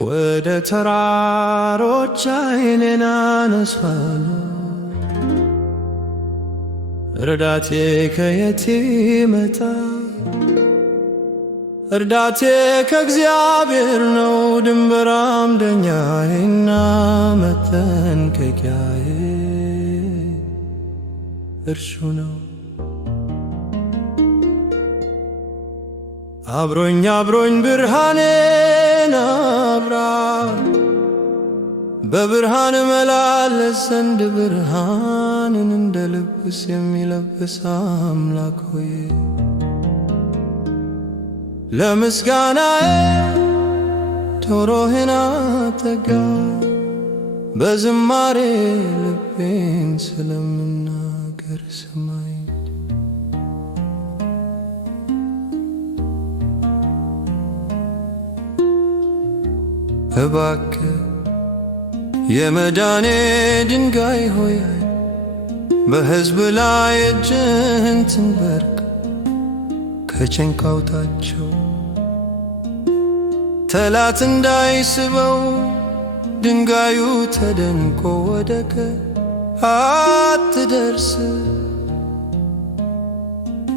ወደ ተራሮች ዓይኔን አነሳለሁ፣ ረዳቴ ከየት ይመጣል? እርዳቴ ከእግዚአብሔር ነው። ድንበር አምደኛዬና መጠንቀቂያዬ እርሱ ነው። አብሮኝ ብርሃኔን አብራ፣ በብርሃን መላለስ ዘንድ ብርሃንን እንደ ልብስ የሚለብስ አምላክ ሆይ ለምስጋናዬ ጆሮህን አጠጋ፣ በዝማሬ ልቤን ስለምናገር ስማኝ። እባክህ የመዳኔ ድንጋይ ሆይ በሕዝብ ላይ እጅህን ትንበርክ፣ ከጭንቅ አውጣቸው ጠላት እንዳይስበው። ድንጋዩ ተደንቆ ወደቀ አትደርስ፣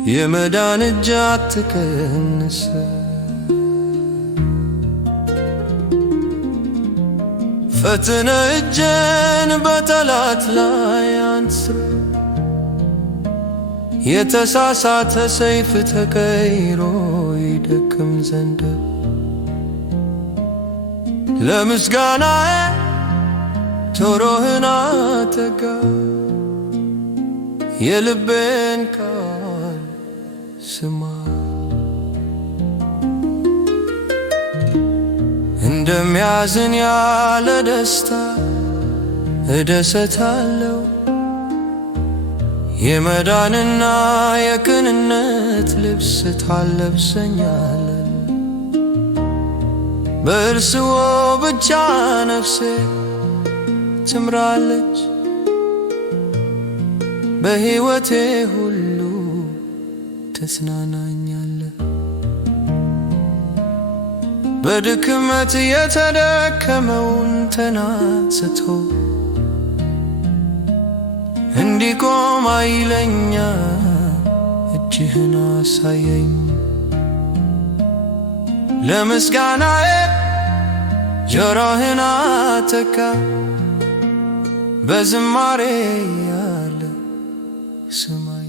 የመዳን እጅ አትቀንስ። ፈትነ እጅን በጠላት ላይ አንስር፣ የተሳሳተ ሰይፍ ተቀይሮ ይደክም ዘንድ። ለምስጋናዬ ጆሮህን አጠጋ፣ የልቤን ቃል ስማ። እንደሚያዝን ያለ ደስታ እደሰታለሁ፣ የመዳንና የቅንነት ልብስ ታለብሰኛለህ። በእርስዎ ብቻ ነፍሴ ትምራለች፣ በሕይወቴ ሁሉ ተጽናናኛለህ። በድክመት የተደከመውን ተናስቶ እንዲቆም ኃይለኛ እጅህን አሳየኝ። ለምስጋናዬ ጆሮህን አጠጋ፣ በዝማሬ ያለ ስማኝ።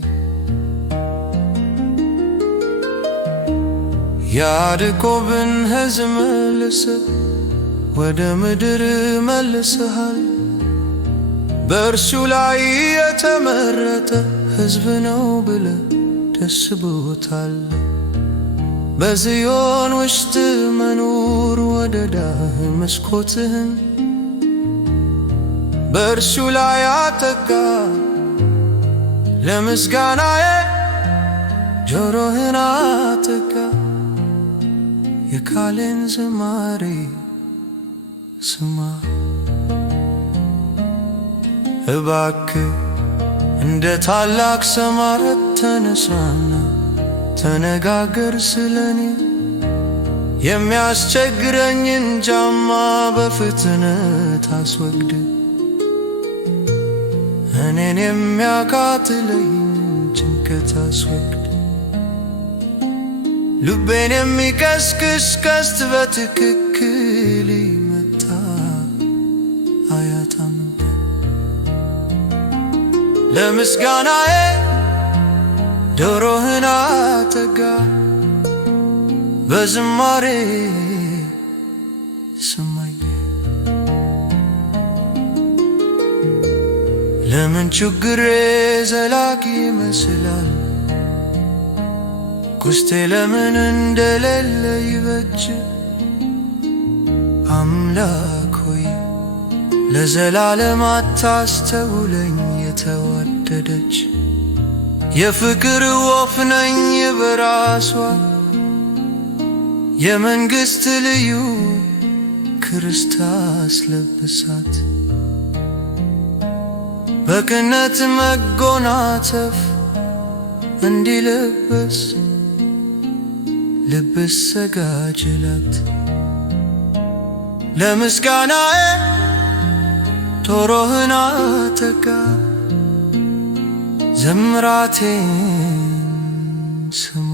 ያዕቆብን ሕዝብ መልሰህ ወደ ምድር መልሰሃል። በእርሱ ላይ የተመረጠ ሕዝብ ነው ብለህ ደስ ብሎታል። በጽዮን ውስጥ መኖር ወደዳህ መስኮትህን በእርሱ ላይ አጠጋ። ለምስጋናዬ ጆሮህን አጠጋ፣ የቃሌን ዝማሬ ስማ። እባክህ እንደ ታላቅ ሰማዕት ተነሳና ተነጋገር ስለኔ። የሚያስቸግረኝን ጫማ በፍጥነት አስወግድ፣ እኔን የሚያቃጥለኝ ጭንቀት አስወግድ። ልቤን የሚቀስቅስ ቀስት በትክክል ይመታ አያጣም። ለምስጋናዬ ጆሮህን አጠጋ፣ በዝማሬ ስማኝ። ለምን ችግሬ ዘላቂ ይመስላል? ውስጤ ለምን እንደሌለ ይበጅ? አምላክ ሆይ ለዘላለም አታስተውለኝ። የተወደደች የፍቅር ወፍ ነኝ በራሷ፣ የመንግሥት ልዩ ክርስታ አስለብሳት። በቅነት መጎናጸፍ እንዲለበስ ልብስ ሰጋጅላት። ለምስጋናዬ ጆሮህን አጠጋ ዘምራቴን ስማ